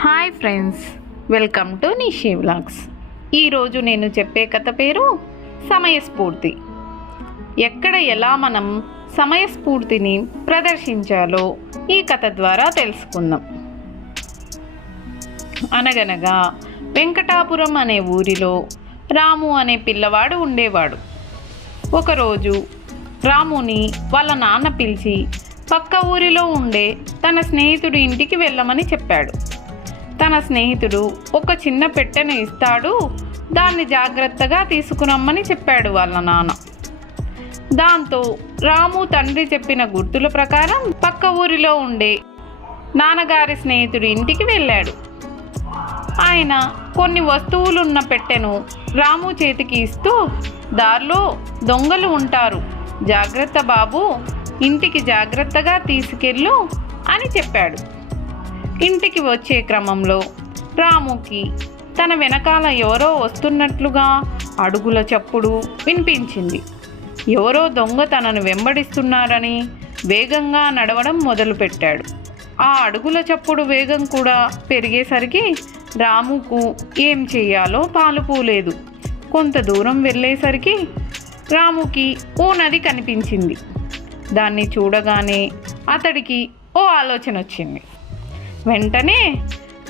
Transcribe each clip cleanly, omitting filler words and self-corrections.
Hi friends, welcome to Nishi vlogs. ఈరోజు నేను చెప్పే కథ పేరు సమయస్ఫూర్తి. ఎక్కడ ఎలా మనం సమయస్ఫూర్తిని ప్రదర్శించాలో ఈ కథ ద్వారా తెలుసుకుందాం. అనగనగా వెంకటాపురం అనే ఊరిలో రాము అనే పిల్లవాడు ఉండేవాడు. ఒకరోజు రాముని వాళ్ళ నాన్న పిలిచి పక్క ఊరిలో ఉండే తన స్నేహితుడి ఇంటికి వెళ్ళమని చెప్పాడు. తన స్నేహితుడు ఒక చిన్న పెట్టెను ఇస్తాడు, దాన్ని జాగ్రత్తగా తీసుకురమ్మని చెప్పాడు వాళ్ళ నాన్న. దాంతో రాము తండ్రి చెప్పిన గుర్తుల ప్రకారం పక్క ఊరిలో ఉండే నాన్నగారి స్నేహితుడి ఇంటికి వెళ్ళాడు. ఆయన కొన్ని వస్తువులున్న పెట్టెను రాము చేతికి ఇస్తూ, దారిలో దొంగలు ఉంటారు, జాగ్రత్త బాబు, ఇంటికి జాగ్రత్తగా తీసుకెళ్ళు అని చెప్పాడు. ఇంటికి వచ్చే క్రమంలో రాముకి తన వెనకాల ఎవరో వస్తున్నట్లుగా అడుగుల చప్పుడు వినిపించింది. ఎవరో దొంగ తనను వెంబడిస్తున్నారని వేగంగా నడవడం మొదలుపెట్టాడు. ఆ అడుగుల చప్పుడు వేగం కూడా పెరిగేసరికి రాముకు ఏం చెయ్యాలో పాలుపోలేదు. కొంత దూరం వెళ్ళేసరికి రాముకి ఓ నది కనిపించింది. దాన్ని చూడగానే అతడికి ఓ ఆలోచన వచ్చింది. వెంటనే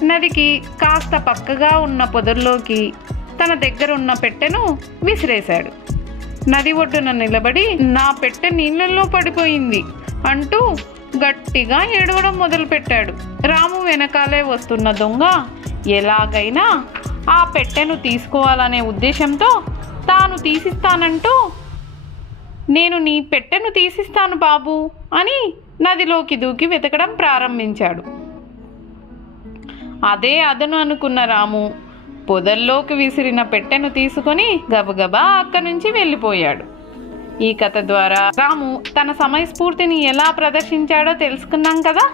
నదికి కాస్త పక్కగా ఉన్న పొదల్లోకి తన దగ్గరున్న పెట్టెను విసిరేశాడు. నది ఒడ్డున నిలబడి, నా పెట్టె నీళ్ళల్లో పడిపోయింది అంటూ గట్టిగా ఏడవడం మొదలుపెట్టాడు. రాము వెనకాలే వస్తున్న దొంగ ఎలాగైనా ఆ పెట్టెను తీసుకోవాలనే ఉద్దేశంతో తాను తీసిస్తానంటూ, నేను నీ పెట్టెను తీసిస్తాను బాబు అని నదిలోకి దూకి వెతకడం ప్రారంభించాడు. అదే అదను అనుకున్న రాము పొదల్లోకి విసిరిన పెట్టెను తీసుకొని గబగబా అక్కడి నుంచి వెళ్ళిపోయాడు. ఈ కథ ద్వారా రాము తన సమయస్ఫూర్తిని ఎలా ప్రదర్శించాడో తెలుసుకున్నాం కదా.